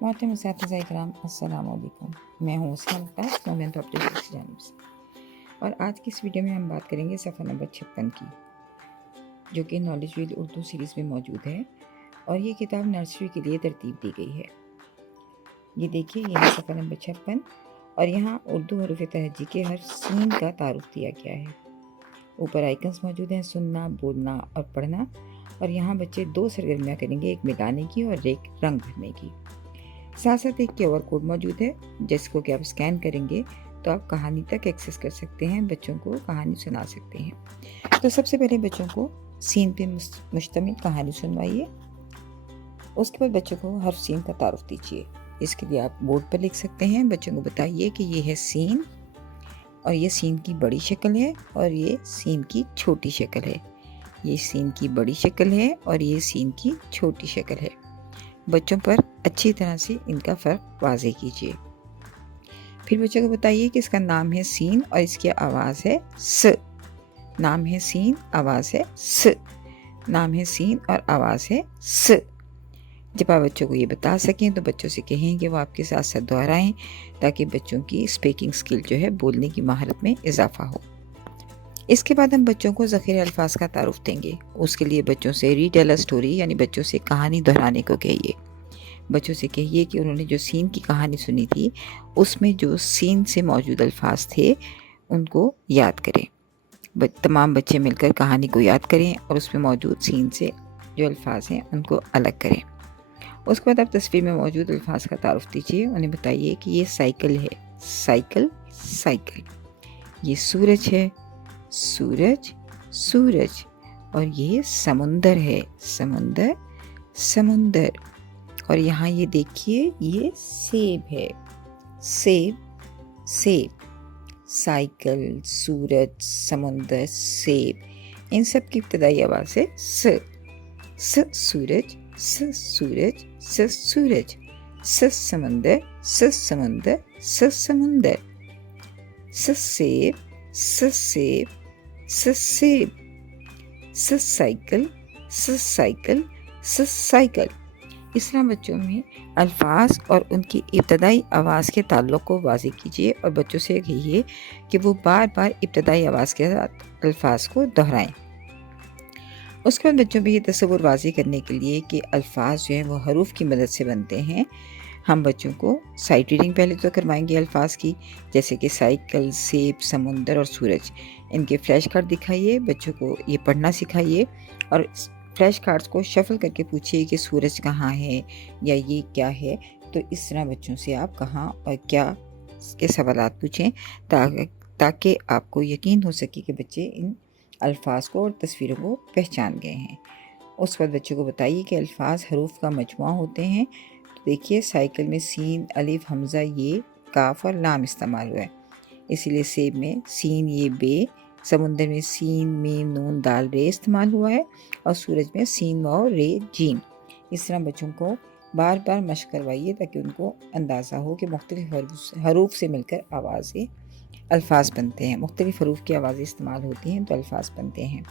मोहतरम असातिज़ा इकराम, अस्सलाम वालेकुम। मैं हूँ मोमेंट ऑफ की जानिब से, और आज की इस वीडियो में हम बात करेंगे सफ़ा नंबर 56 की, जो कि नॉलेज व्हील उर्दू सीरीज़ में मौजूद है। और ये किताब नर्सरी के लिए तरतीब दी गई है। ये देखिए, ये है सफ़ा नंबर 56, और यहाँ उर्दू हरूफ तहज्जी के हर सीन का तारुफ दिया गया है। ऊपर आइकन्स मौजूद हैं, सुनना, बोलना और पढ़ना। और यहाँ बच्चे 2 सरगर्मियाँ करेंगे, एक मिटाने की और एक रंग भरने की। साथ साथ एक QR कोड मौजूद है, जिसको कि आप स्कैन करेंगे तो आप कहानी तक एक्सेस कर सकते हैं, बच्चों को कहानी सुना सकते हैं। तो सबसे पहले बच्चों को सीन पे मुश्तमिल कहानी सुनवाइए। उसके बाद बच्चों को हर सीन का तारुफ दीजिए। इसके लिए आप बोर्ड पर लिख सकते हैं। बच्चों को बताइए कि ये है सीन, और ये सीन की बड़ी शक्ल है, और ये सीन की छोटी शक्ल है। ये सीन की बड़ी शक्ल है और ये सीन की छोटी शक्ल है। बच्चों पर अच्छी तरह से इनका फ़र्क वाज़ेह कीजिए। फिर बच्चों को बताइए कि इसका नाम है सीन और इसकी आवाज़ है स। नाम है सीन, आवाज़ है स। नाम है सीन और आवाज़ है स। जब आप बच्चों को ये बता सकें तो बच्चों से कहें कि वो आपके साथ साथ दोहराएं, ताकि बच्चों की स्पीकिंग स्किल जो है, बोलने की महारत में इजाफा हो। इसके बाद हम बच्चों को ज़ख़ीरे अल्फाज का तारुफ देंगे। उसके लिए बच्चों से रीटेल अ स्टोरी, यानी बच्चों से कहानी दोहराने को कहिए। बच्चों से कहिए कि उन्होंने जो सीन की कहानी सुनी थी, उसमें जो सीन से मौजूद अल्फाज थे उनको याद करें। तमाम बच्चे मिलकर कहानी को याद करें और उसमें मौजूद सीन से जो अल्फाज हैं उनको अलग करें। उसके बाद आप तस्वीर में मौजूद अल्फाज का तारुफ दीजिए। उन्हें बताइए कि ये साइकिल है, साइकिल साइकिल। ये सूरज है, सूरज सूरज। और ये समुंदर है, समुंदर समुंदर। और यहाँ ये देखिए, ये सेब है, सेब सेब। साइकिल, सूरज, समुंदर, सेब, इन सब की इब्तदाई आवाज़ है स। स सूरज, स सूरज, स सूरज। स समुंदर, स समुंदर, स समुंदर। स सेब, स सेब, स सेब। स साइकिल, स साइकिल, स साइकिल। इस तरह बच्चों में अल्फाज और उनकी इब्तदाई आवाज़ के ताल्लुक़ को वाज़ेह कीजिए, और बच्चों से कहिए कि वो बार बार इब्तदाई आवाज़ के साथ अल्फाज को दोहराएं। उसके बाद बच्चों में ये तस्वुर वाज़ेह करने के लिए कि अल्फाज जो हैं वो हरूफ की मदद से बनते हैं, हम बच्चों को साइट रीडिंग पहले तो करवाएंगे अल्फाज की, जैसे कि साइकिल, सेब, समुंदर और सूरज। इनके फ्लैश कार्ड दिखाइए, बच्चों को ये पढ़ना सिखाइए, और फ्लैश कार्ड्स को शफल करके पूछिए कि सूरज कहाँ है या ये क्या है। तो इस तरह बच्चों से आप कहाँ और क्या के सवालात पूछें, ताकि आपको यकीन हो सके कि बच्चे इन अल्फाज को और तस्वीरों को पहचान गए हैं। उस बाद बच्चों को बताइए कि अल्फाज हरूफ का मजमुआ होते हैं। तो देखिए, साइकिल में सीन, अलिफ, हमज़ा, ये, काफ और लाम इस्तेमाल हुआ है, इसीलिए सेब में सीन, ये, बे। समुंदर में सीन, मीम, नून, दाल, रे इस्तेमाल हुआ है, और सूरज में सीन, वाव, रे, जीम। इस तरह बच्चों को बार बार मशक करवाइए, ताकि उनको अंदाज़ा हो कि मुख्तलिफ हरूफ से मिलकर आवाज़ें अल्फाज बनते हैं। मुख्तलिफ हरूफ की आवाज़ें इस्तेमाल होती हैं तो अल्फाज बनते हैं।